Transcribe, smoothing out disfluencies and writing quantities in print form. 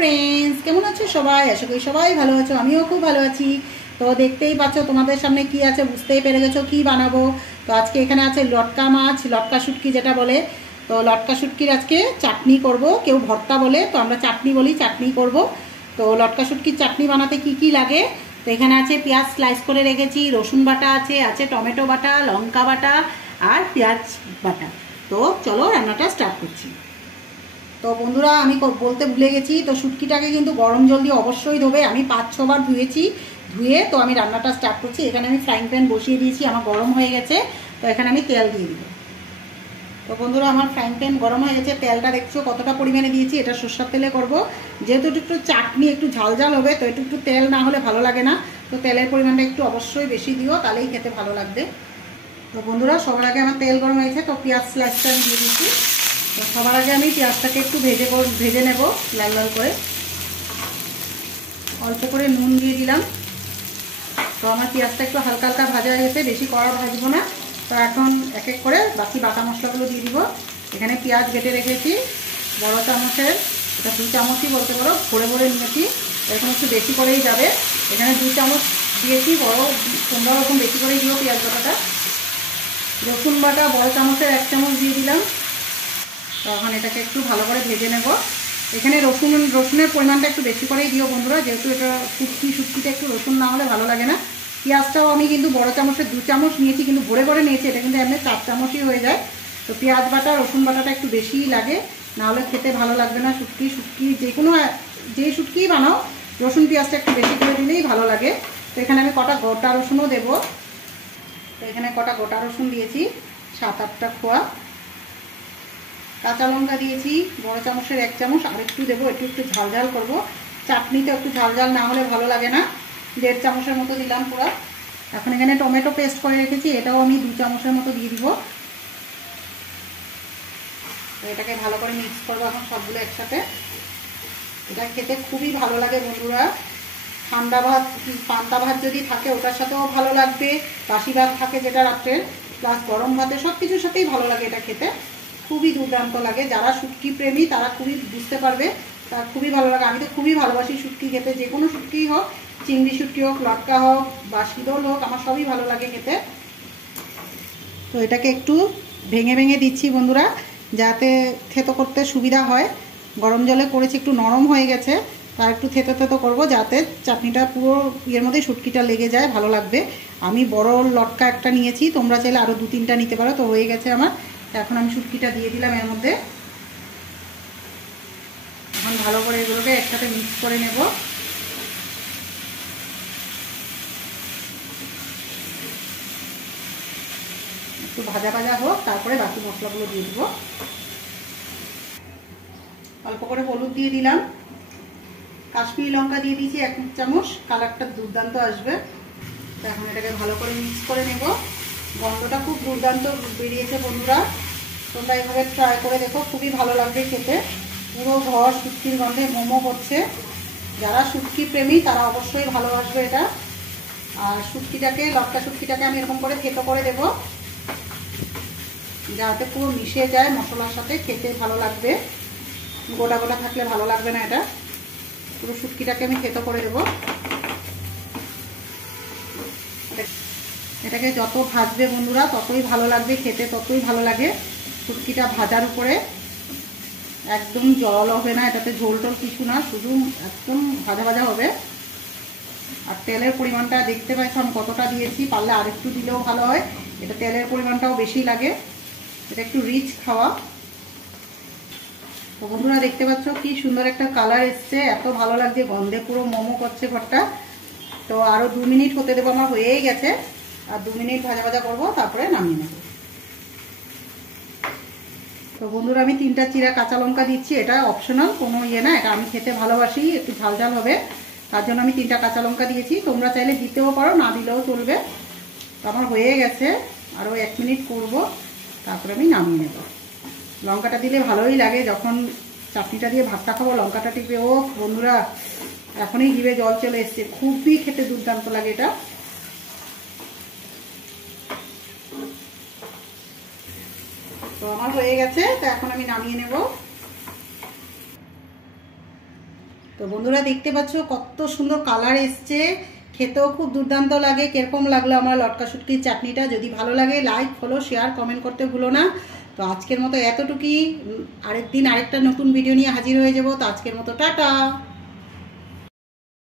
Friends, কেমন আছো সবাই? আশা করি সবাই ভালো আছো, আমিও খুব ভালো আছি। তো দেখতেই পাচ্ছ, তোমাদের সামনে কি আছে বুঝতেই পেরে গেছো কি বানাবো। তো আজকে এখানে আছে লটকা মাছ, লটকা শুটকি যেটা বলে। তো লটকা শুটকির আজকে চাটনি করব, কেউ ভর্তা বলে, তো আমরা চাটনি বলি, চাটনি করব। তো লটকা শুটকির চাটনি বানাতে কি কি লাগে, তো এখানে আছে পেঁয়াজ স্লাইস করে রেখেছি, রসুন বাটা আছে টমেটো বাটা, লঙ্কা বাটা আর পেঁয়াজ বাটা। তো চলো রান্নাটা স্টার্ট করছি। তো বন্ধুরা, আমি বলতে ভুলে গেছি, তো শুটকিটাকে কিন্তু গরম জল দিয়ে অবশ্যই ধোবে। আমি 5-6 বার ধুয়েছি, ধুয়ে তো আমি রান্নাটা স্টার্ট করছি। এখানে আমি ফ্রাইং প্যান বসিয়ে দিয়েছি, আমার গরম হয়ে গেছে। তো এখানে আমি তেল দিয়ে দিব। তো বন্ধুরা, আমার ফ্রাইং প্যান গরম হয়ে গেছে। তেলটা দেখছো কতটা পরিমাণে দিয়েছি, এটা সরষের তেলে করব। যেহেতু একটু চাটনি একটু ঝাল ঝাল হবে, তো একটু তেল না হলে ভালো লাগে না। তো তেলের পরিমাণটা একটু অবশ্যই বেশি দিও, তাহলেই খেতে ভালো লাগবে। তো বন্ধুরা, সবার আগে আমার তেল গরম হয়েছে, তো পেঁয়াজ স্লাইসটা আমি দিয়ে দিচ্ছি। তো সবার আগে আমি পেঁয়াজটাকে একটু ভেজে নেব লাল লাল করে। অল্প করে নুন দিয়ে দিলাম। তো আমার পেঁয়াজটা একটু হালকা হালকা ভাজা হয়ে গেছে, বেশি কড়া ভাজবো না। তো এখন এক এক করে বাকি বাটা মশলাগুলো দিয়ে দিব। এখানে পেঁয়াজ বেটে রেখেছি বড় চামচের, এটা 2 চামচই বলতে পারো, ভরে ভরে নিয়েছি। এরকম একটু বেশি করেই যাবে। এখানে 2 চামচ দিয়েছি, বড় তোমরা ওরকম বেশি করেই দিও পেঁয়াজ বাটাটা। রসুন বাটা বড় চামচের 1 চামচ দিয়ে দিলাম। তো এখন এটাকে একটু ভালো করে ভেজে নেব। এখানে রসুনের পরিমাণটা একটু বেশি করেই দিও বন্ধুরা, যেহেতু এটা শুটকিটা একটু রসুন না হলে ভালো লাগে না। পেঁয়াজটাও আমি কিন্তু বড় চামচের 2 চামচ নিয়েছি, কিন্তু ভরে ভরে নিয়েছি। এটা কিন্তু এমনি 4 চামচই হয়ে যায়। তো পেঁয়াজ বাটা রসুন বাটাটা একটু বেশিই লাগে, না হলে খেতে ভালো লাগবে না। শুটকি যে শুটকিই বানাও, রসুন পেঁয়াজটা একটু বেশি করে দিলেই ভালো লাগে। তো এখানে আমি কটা গোটা রসুনও দেবো। তো এখানে কটা গোটা রসুন দিয়েছি, 7-8টা খোয়া। কাঁচা লঙ্কা দিয়েছি বড় চামচের 1 চামচ, আর একটু দেবো, একটু ঝাল ঝাল করবো। চাটনিতে একটু ঝাল ঝাল না হলে ভালো লাগে না। 1.5 চামচের মতো দিলাম পুরো। এখন এখানে টমেটো পেস্ট করে রেখেছি, এটাও আমি 2 চামচের মতো দিয়ে দিব। তো এটাকে ভালো করে মিক্স করবো এখন সবগুলো একসাথে। এটা খেতে খুবই ভালো লাগে বন্ধুরা। ঠান্ডা ভাত, পান্তা ভাত যদি থাকে ওটার সাথেও ভালো লাগবে। বাসি ভাত থাকে যেটা রাত্রের, প্লাস গরম ভাতে, সব কিছুর সাথেই ভালো লাগে এটা খেতে। খুবই দুর্দান্ত লাগে। যারা শুটকি প্রেমী তারা খুবই বুঝতে পারবে, তার খুবই ভালো লাগে। আমি তো খুবই ভালোবাসি শুটকি খেতে, যে কোনো শুটকিই হোক, চিংড়ি শুটকি হোক, লটকা হোক বা শীতল হোক, আমার সবই ভালো লাগে খেতে। তো এটাকে একটু ভেঙে ভেঙে দিচ্ছি বন্ধুরা, যাতে থেতো করতে সুবিধা হয়। গরম জলে করেছি, একটু নরম হয়ে গেছে, তার একটু থেতো থেতো করবো, যাতে চাটনিটা পুরো ইয়ের মধ্যে শুটকিটা লেগে যায়, ভালো লাগবে। আমি বড় লটকা একটা নিয়েছি, তোমরা চাইলে আরও 2-3টা নিতে পারো। তো হয়ে গেছে আমার। এখন আমি শুটকিটা দিয়ে দিলাম এর মধ্যে। এখন ভালো করে এগুলোকে একসাথে মিক্স করে নেব। একটু ভাজা ভাজা হোক, তারপরে বাকি মশলাগুলো দিয়ে দেবো। অল্প করে হলুদ দিয়ে দিলাম, কাশ্মীরি লঙ্কা দিয়ে দিয়েছি 1 চামচ, কালারটা দুর্দান্ত আসবে। তো এখন এটাকে ভালো করে মিক্স করে নেব। গন্ধটা খুব দুর্দান্ত বেরিয়েছে বন্ধুরা, তোমরা এইভাবে ট্রাই করে দেখো, খুবই ভালো লাগবে খেতে। পুরো ঘর শুটকির গন্ধে মোমো করছে। যারা শুটকি প্রেমী তারা অবশ্যই ভালোবাসবে এটা। আর লটকা শুটকিটাকে আমি এরকম করে থেতো করে দেবো, যাতে পুরো মিশে যায় মশলার সাথে, খেতে ভালো লাগবে। গোটা গোটা থাকলে ভালো লাগবে না। এটা পুরো শুটকিটাকে আমি থেতো করে দেবো। এটাকে যত ভাজবে বন্ধুরা ততই ভালো লাগবে খেতে, ততই ভালো লাগে। শুটকিটা ভাজার উপরে একদম জল হবে না, এটাতে ঝোল টোল কিছু না, শুধু একদম ভাজা ভাজা হবে। আর তেলের পরিমাণটা দেখতে পাচ্ছ আমি কতটা দিয়েছি, পারলে আর একটু দিলেও ভালো হয়। এটা তেলের পরিমাণটাও বেশি লাগে, এটা একটু রিচ খাওয়া। তো বন্ধুরা, দেখতে পাচ্ছ কি সুন্দর একটা কালার এসছে, এত ভালো লাগছে, গন্ধে পুরো মোমো করছে ঘরটা। তো আরও 2 মিনিট হতে দেবো, আমার হয়েই গেছে। আর 2 মিনিট ভাজা ভাজা করবো, তারপরে নামিয়ে নেব। তো বন্ধুরা, আমি 3টা চিরা কাঁচা লঙ্কা দিচ্ছি, এটা অপশনাল, কোনো ইয়ে না, এটা আমি খেতে ভালোবাসি, একটু ঝাল ঝাল হবে, তার জন্য আমি 3টা কাঁচা লঙ্কা দিয়েছি। তোমরা চাইলে দিতেও পারো, না দিলেও চলবে। তো আমার হয়ে গেছে, আরও 1 মিনিট করব, তারপরে আমি নামিয়ে নেব। লঙ্কাটা দিলে ভালোই লাগে, যখন চাটনিটা দিয়ে ভাতটা খাবো লঙ্কাটা টিপে, ও বন্ধুরা এখনই জিভে জল চলে এসছে, খুবই খেতে দুর্দান্ত লাগে এটা। তো আমার হয়ে গেছে, তো এখন আমি নামিয়ে নেব। তো বন্ধুরা দেখতে পাচ্ছ কত সুন্দর কালার এসছে, খেতেও খুব দুর্দান্ত লাগে। কিরকম লাগলো আমার লটকা শুটকির চাটনিটা? যদি ভালো লাগে লাইক ফলো শেয়ার কমেন্ট করতে ভুলো না। তো আজকের মতো এতটুকুই, আরেকদিন আরেকটা নতুন ভিডিও নিয়ে হাজির হয়ে যাব। তো আজকের মতো টাটা।